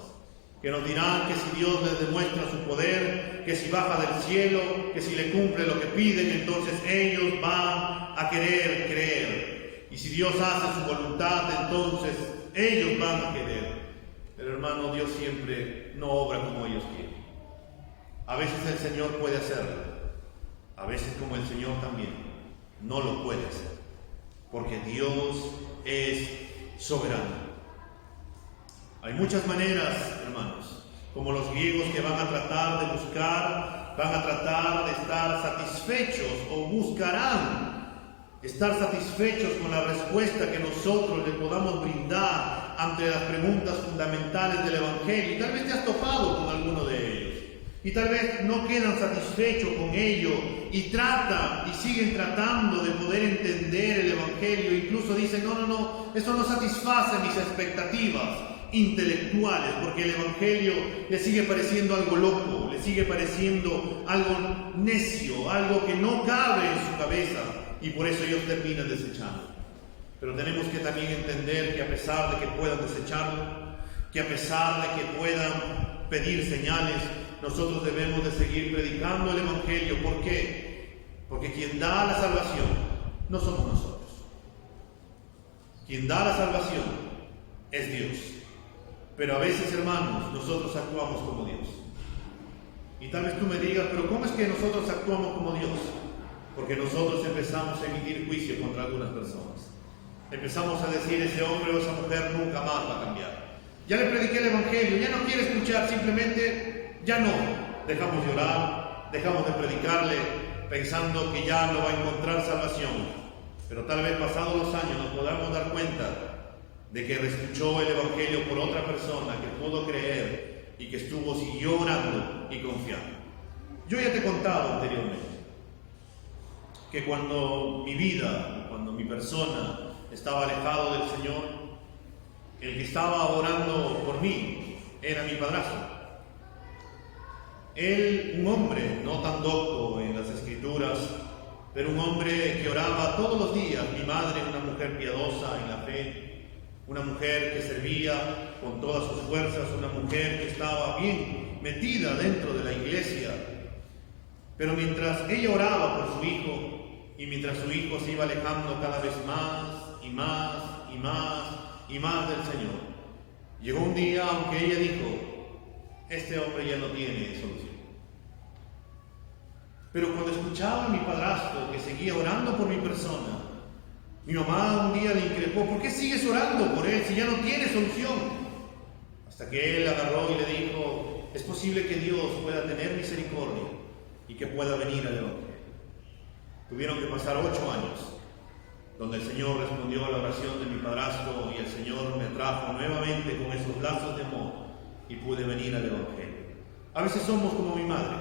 que nos dirán que si Dios les demuestra su poder, que si baja del cielo, que si le cumple lo que piden, entonces ellos van a querer creer. Y si Dios hace su voluntad, entonces ellos van a querer. Pero hermano, Dios siempre no obra como ellos quieren. A veces el Señor puede hacerlo, a veces como el Señor también no lo puede hacer, porque Dios es soberano. Hay muchas maneras, hermanos, como los griegos, que van a tratar de buscar, van a tratar de estar satisfechos, o buscarán estar satisfechos con la respuesta que nosotros les podamos brindar ante las preguntas fundamentales del Evangelio. Y tal vez te has topado con alguno de ellos, y tal vez no quedan satisfechos con ello, y tratan y siguen tratando de poder entender el Evangelio. Incluso dicen: no, eso no satisface mis expectativas intelectuales, porque el Evangelio le sigue pareciendo algo loco, le sigue pareciendo algo necio, algo que no cabe en su cabeza, y por eso ellos terminan desechando. Pero tenemos que también entender que a pesar de que puedan desecharlo, que a pesar de que puedan pedir señales, nosotros debemos de seguir predicando el Evangelio. ¿Por qué? Porque quien da la salvación no somos nosotros. Quien da la salvación es Dios. Pero a veces, hermanos, nosotros actuamos como Dios. Y tal vez tú me digas: pero ¿cómo es que nosotros actuamos como Dios? Porque nosotros empezamos a emitir juicio contra algunas personas. Empezamos a decir: ese hombre o esa mujer nunca más va a cambiar. Ya le prediqué el Evangelio, ya no quiere escuchar, simplemente ya no. Dejamos de orar, dejamos de predicarle, pensando que ya no va a encontrar salvación. Pero tal vez pasados los años nos podamos dar cuenta de que reescuchó el Evangelio por otra persona, que pudo creer y que siguió orando y confiando. Yo ya te he contado anteriormente que cuando mi vida, cuando mi persona estaba alejado del Señor, el que estaba orando por mí era mi padrastro. Él, un hombre no tan docto en las Escrituras, pero un hombre que oraba todos los días. Mi madre, una mujer piadosa en la fe, una mujer que servía con todas sus fuerzas, una mujer que estaba bien metida dentro de la iglesia. Pero mientras ella oraba por su hijo, y mientras su hijo se iba alejando cada vez más y más y más y más del Señor, llegó un día, aunque ella dijo, este hombre ya no tiene solución. Pero cuando escuchaba a mi padrastro que seguía orando por mi persona, mi mamá un día le increpó, ¿por qué sigues orando por él si ya no tiene solución? Hasta que él agarró y le dijo, es posible que Dios pueda tener misericordia y que pueda venir al Evangelio. Tuvieron que pasar 8 años, donde el Señor respondió a la oración de mi padrastro y el Señor me trajo nuevamente con esos lazos de amor y pude venir al Evangelio. A veces somos como mi madre,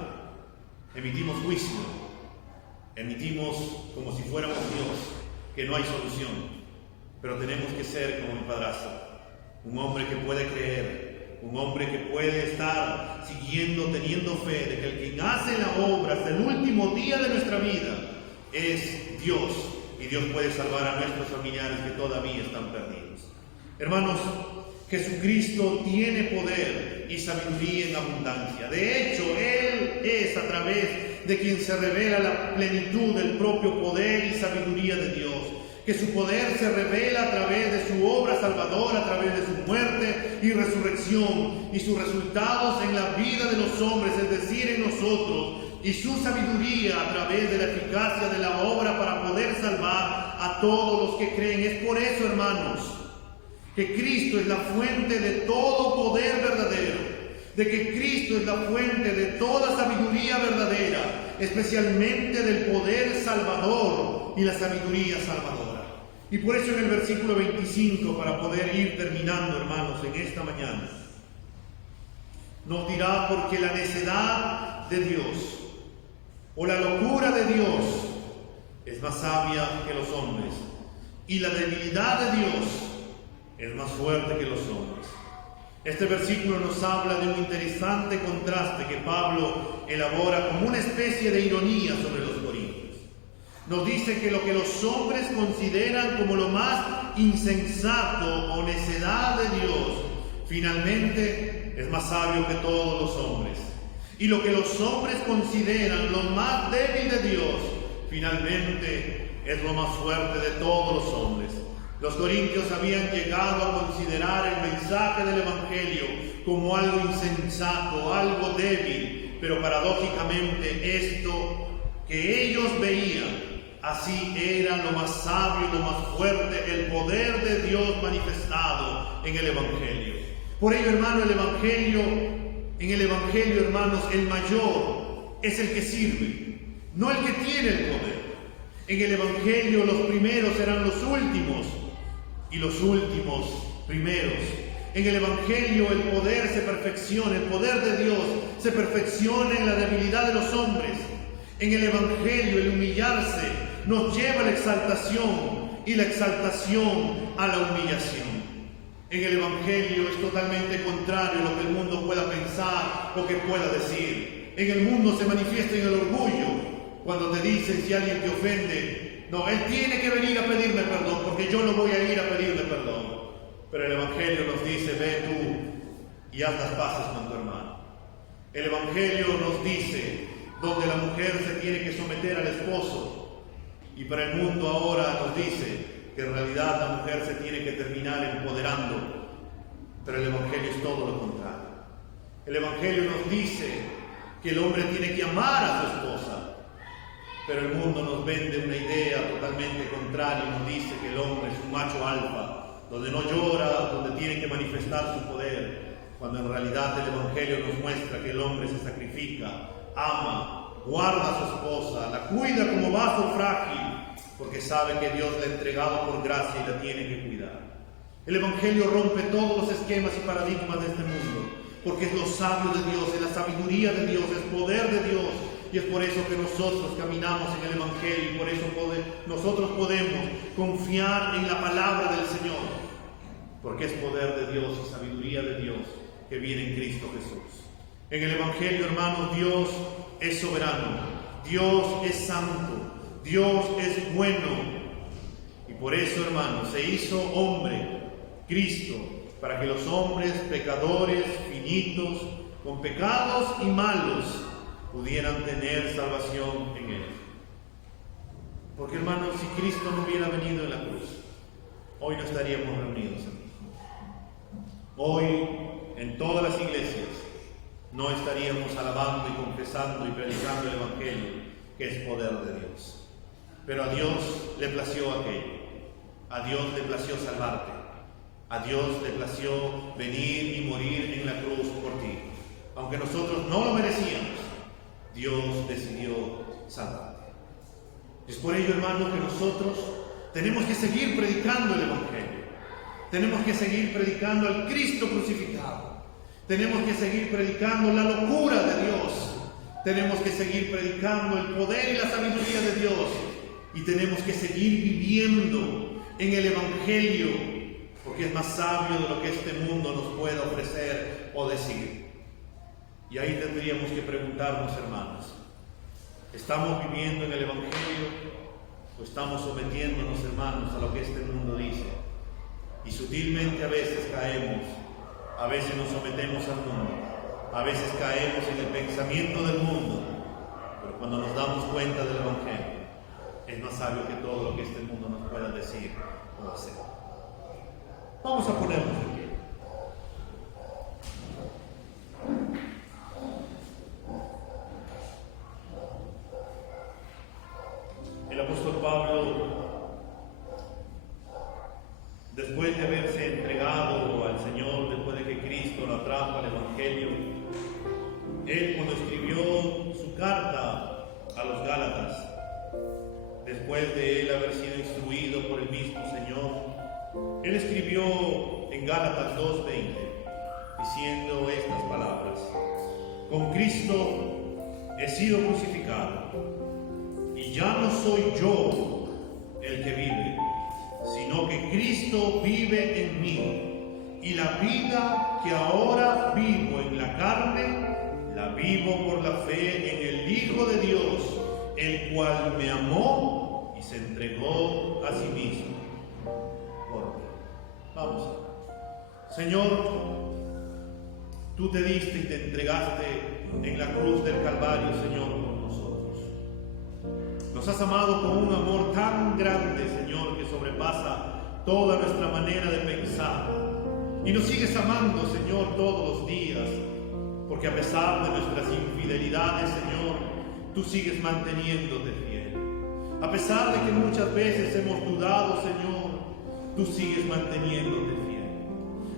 emitimos juicio, emitimos como si fuéramos Dios, que no hay solución, pero tenemos que ser como mi padrastro, un hombre que puede creer, un hombre que puede estar siguiendo, teniendo fe de que el que hace la obra hasta el último día de nuestra vida es Dios, y Dios puede salvar a nuestros familiares que todavía están perdidos. Hermanos, Jesucristo tiene poder y sabiduría en abundancia. De hecho, Él es a través de quien se revela la plenitud del propio poder y sabiduría de Dios. Que su poder se revela a través de su obra salvadora, a través de su muerte y resurrección, y sus resultados en la vida de los hombres, es decir, en nosotros, y su sabiduría a través de la eficacia de la obra para poder salvar a todos los que creen. Es por eso, hermanos, que Cristo es la fuente de todo poder verdadero, de que Cristo es la fuente de toda sabiduría verdadera, especialmente del poder salvador y la sabiduría salvadora. Y por eso en el versículo 25, para poder ir terminando, hermanos, en esta mañana, nos dirá, porque la necedad de Dios o la locura de Dios es más sabia que los hombres, y la debilidad de Dios es más fuerte que los hombres. Este versículo nos habla de un interesante contraste que Pablo elabora como una especie de ironía sobre los corintios. Nos dice que lo que los hombres consideran como lo más insensato o necedad de Dios, finalmente es más sabio que todos los hombres. Y lo que los hombres consideran lo más débil de Dios, finalmente es lo más fuerte de todos los hombres. Los corintios habían llegado a considerar el mensaje del Evangelio como algo insensato, algo débil, pero paradójicamente esto que ellos veían, así era lo más sabio y lo más fuerte, el poder de Dios manifestado en el Evangelio. Por ello, hermano, en el Evangelio, hermanos, el mayor es el que sirve, no el que tiene el poder. En el Evangelio los primeros serán los últimos y los últimos primeros. En el Evangelio el poder se perfecciona, el poder de Dios se perfecciona en la debilidad de los hombres. En el Evangelio el humillarse nos lleva a la exaltación y la exaltación a la humillación. En el Evangelio es totalmente contrario a lo que el mundo pueda pensar o que pueda decir. En el mundo se manifiesta en el orgullo. Cuando te dicen, si alguien te ofende, no, él tiene que venir a pedirme perdón, porque yo no voy a ir a pedirle perdón. Pero el Evangelio nos dice, ve tú y haz las paces con tu hermano. El Evangelio nos dice, donde la mujer se tiene que someter al esposo, y para el mundo ahora nos dice que en realidad la mujer se tiene que terminar empoderando, pero el Evangelio es todo lo contrario. El Evangelio nos dice que el hombre tiene que amar a su esposa, pero el mundo nos vende una idea totalmente contraria y nos dice que el hombre es un macho alfa, donde no llora, donde tiene que manifestar su poder, cuando en realidad el Evangelio nos muestra que el hombre se sacrifica, ama, guarda a su esposa, la cuida como vaso frágil, porque sabe que Dios la ha entregado por gracia y la tiene que cuidar. El Evangelio rompe todos los esquemas y paradigmas de este mundo, porque es lo sabio de Dios, es la sabiduría de Dios, es poder de Dios. Y es por eso que nosotros caminamos en el Evangelio y por eso nosotros podemos confiar en la palabra del Señor, porque es poder de Dios y sabiduría de Dios que viene en Cristo Jesús. En el Evangelio, hermanos, Dios es soberano, Dios es santo, Dios es bueno. Y por eso, hermanos, se hizo hombre, Cristo, para que los hombres pecadores, finitos, con pecados y malos, pudieran tener salvación en Él. Porque, hermanos, si Cristo no hubiera venido en la cruz, hoy no estaríamos reunidos aquí. Hoy, en todas las iglesias, no estaríamos alabando y confesando y predicando el Evangelio, que es poder de Dios. Pero a Dios le plació aquello. A Dios le plació salvarte. A Dios le plació venir y morir en la cruz por ti. Aunque nosotros no lo merecíamos, Dios decidió salvarte. Es por ello, hermano, que nosotros tenemos que seguir predicando el Evangelio. Tenemos que seguir predicando al Cristo crucificado. Tenemos que seguir predicando la locura de Dios. Tenemos que seguir predicando el poder y la sabiduría de Dios. Y tenemos que seguir viviendo en el Evangelio, porque es más sabio de lo que este mundo nos pueda ofrecer o decir. Y ahí tendríamos que preguntarnos, hermanos, ¿estamos viviendo en el Evangelio o estamos sometiéndonos, hermanos, a lo que este mundo dice? Y sutilmente a veces caemos, a veces nos sometemos al mundo, a veces caemos en el pensamiento del mundo, pero cuando nos damos cuenta del Evangelio, es más sabio que todo lo que este mundo nos pueda decir o hacer. Vamos a ponernos de pie. El apóstol Pablo, después de haberse entregado al Señor, después de que Cristo lo atrajo al Evangelio, él, cuando escribió su carta a los Gálatas, después de él haber sido instruido por el mismo Señor, él escribió en Gálatas 2:20, diciendo estas palabras: con Cristo he sido crucificado, y ya no soy yo el que vive, sino que Cristo vive en mí, y la vida que ahora vivo en la carne, la vivo por la fe en el Hijo de Dios, el cual me amó y se entregó a sí mismo por mí. Vamos. Señor, tú te diste y te entregaste en la cruz del Calvario, Señor, por nosotros. Nos has amado con un amor tan grande, Señor, que sobrepasa toda nuestra manera de pensar. Y nos sigues amando, Señor, todos los días, porque a pesar de nuestras infidelidades, Señor, tú sigues manteniéndote fiel. A pesar de que muchas veces hemos dudado, Señor, tú sigues manteniéndote fiel.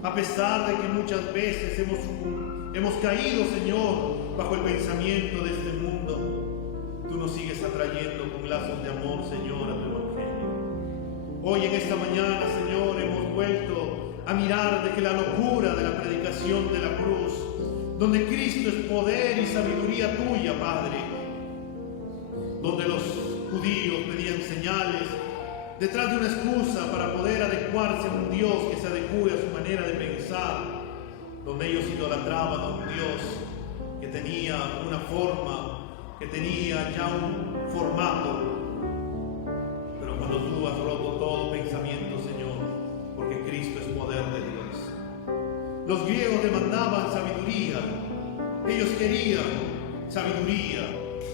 A pesar de que muchas veces hemos caído, Señor, bajo el pensamiento de este mundo, tú nos sigues atrayendo con lazos de amor, Señor, a tu Evangelio. Hoy en esta mañana, Señor, hemos vuelto a mirar de que la locura de la predicación de la cruz, donde Cristo es poder y sabiduría tuya, Padre, donde los judíos pedían señales detrás de una excusa para poder adecuarse a un Dios que se adecue a su manera de pensar, donde ellos idolatraban a un Dios que tenía una forma, que tenía ya un formato. Pero cuando tú has roto todo pensamiento, Señor, porque Cristo es poder de Dios. Los griegos demandaban sabiduría, ellos querían sabiduría,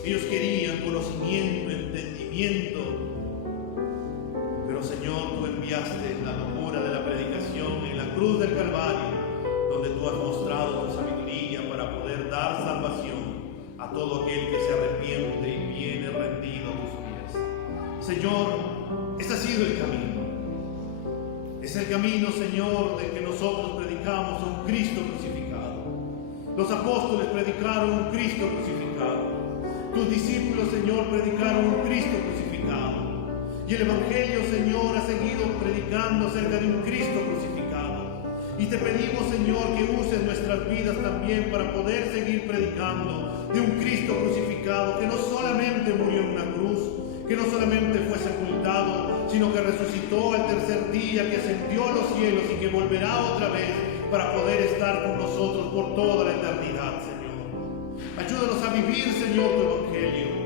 ellos querían conocimiento, entendimiento. Pero, Señor, tú enviaste la locura de la predicación en la cruz del Calvario, donde tú has mostrado tu sabiduría para poder dar salvación a todo aquel que se arrepiente y viene rendido a tus pies. Señor, ese ha sido el camino. Es el camino, Señor, de que nosotros predicamos a un Cristo crucificado. Los apóstoles predicaron un Cristo crucificado. Tus discípulos, Señor, predicaron un Cristo crucificado. Y el Evangelio, Señor, ha seguido predicando acerca de un Cristo crucificado. Y te pedimos, Señor, que uses nuestras vidas también para poder seguir predicando de un Cristo crucificado que no solamente murió en una cruz, que no solamente fue sepultado, sino que resucitó al tercer día, que ascendió a los cielos y que volverá otra vez para poder estar con nosotros por toda la eternidad, Señor. Ayúdanos a vivir, Señor, tu Evangelio.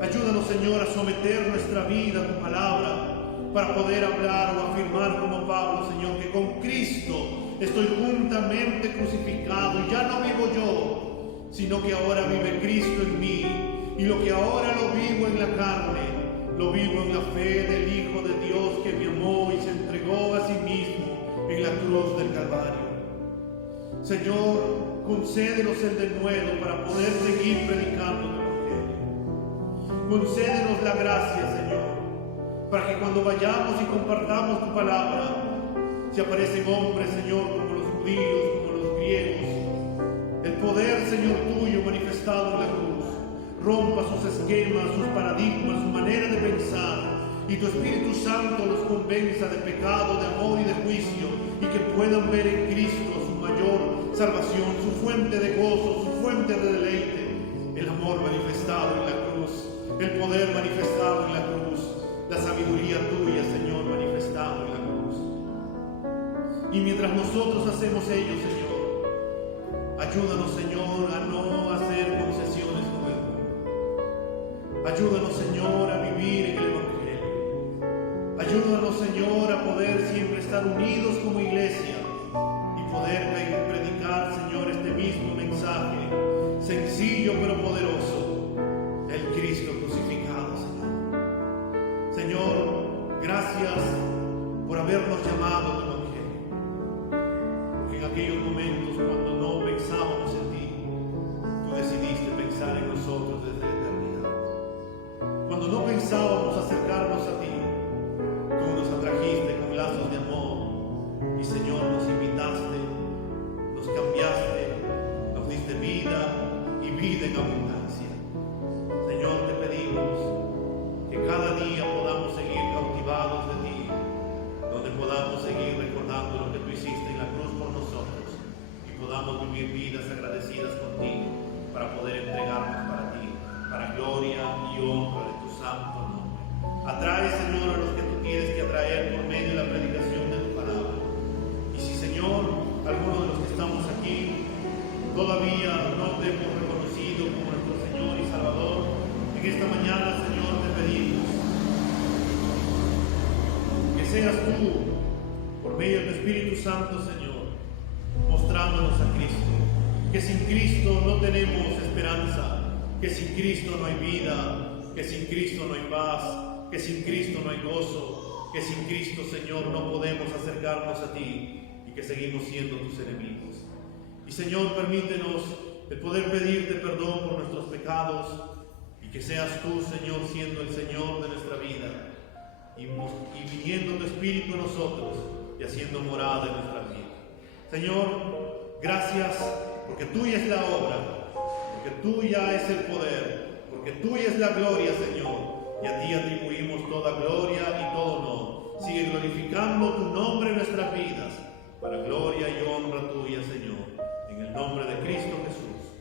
Ayúdanos, Señor, a someter nuestra vida a tu palabra para poder hablar o afirmar como Pablo, Señor, que con Cristo estoy juntamente crucificado y ya no vivo yo, sino que ahora vive Cristo en mí, y lo que ahora lo vivo en la carne, lo vivo en la fe del Hijo de Dios que me amó y se entregó a sí mismo en la cruz del Calvario. Señor, concédenos el denuedo para poder seguir predicando el Evangelio. Concédenos la gracia, Señor, para que cuando vayamos y compartamos tu palabra, si aparecen hombres, Señor, como los judíos, como los griegos, el poder, Señor, tuyo manifestado en la cruz, rompa sus esquemas, sus paradigmas, su manera de pensar, y tu Espíritu Santo los convenza de pecado, de amor y de juicio, y que puedan ver en Cristo su mayor salvación, su fuente de gozo, su fuente de deleite, el amor manifestado en la cruz, el poder manifestado en la cruz, la sabiduría tuya, Señor, manifestado en la cruz. Y mientras nosotros hacemos ello, Señor, ayúdanos, Señor, a no hacer concesiones con el mundo. Ayúdanos, Señor, a vivir en el Evangelio. Ayúdanos, Señor, a poder siempre estar unidos como iglesia y poder predicar, Señor, este mismo mensaje, sencillo pero poderoso, el Cristo crucificado, Señor. Señor, gracias por habernos llamado al Evangelio. Porque en aquellos momentos cuando no pensábamos en ti, tú decidiste pensar en nosotros desde la eternidad. Cuando no pensábamos acercarnos a ti, tú nos atrajiste con lazos de amor y, Señor, nos invitaste, nos cambiaste, nos diste vida y vida en abundancia. Señor, te pedimos que cada día podamos seguir cautivados de ti, donde podamos seguir recordando lo que tú hiciste en la cruz por nosotros y podamos vivir vidas agradecidas contigo para poder entregarnos para ti, para gloria y honra de tu santo nombre. Atrae, Señor, a los que tú tienes que atraer por medio de la predicación de tu palabra. Y si, Señor, algunos de los que estamos aquí todavía no te hemos reconocido como nuestro Señor y Salvador, en esta mañana, Señor, te pedimos que seas tú, por medio de tu Espíritu Santo, Señor, mostrándonos a Cristo, que sin Cristo no tenemos esperanza, que sin Cristo no hay vida, que sin Cristo no hay paz, que sin Cristo no hay gozo, que sin Cristo, Señor, no podemos acercarnos a ti y que seguimos siendo tus enemigos. Y, Señor, permítenos el poder pedirte perdón por nuestros pecados y que seas tú, Señor, siendo el Señor de nuestra vida y viniendo tu Espíritu en nosotros y haciendo morada en nuestra vida. Señor, gracias porque tuya es la obra, porque tuya es el poder, porque tuya es la gloria, Señor, y a ti atribuimos toda gloria y todo honor. Sigue glorificando tu nombre en nuestras vidas, para gloria y honra tuya, Señor, en el nombre de Cristo Jesús.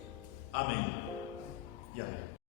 Amén.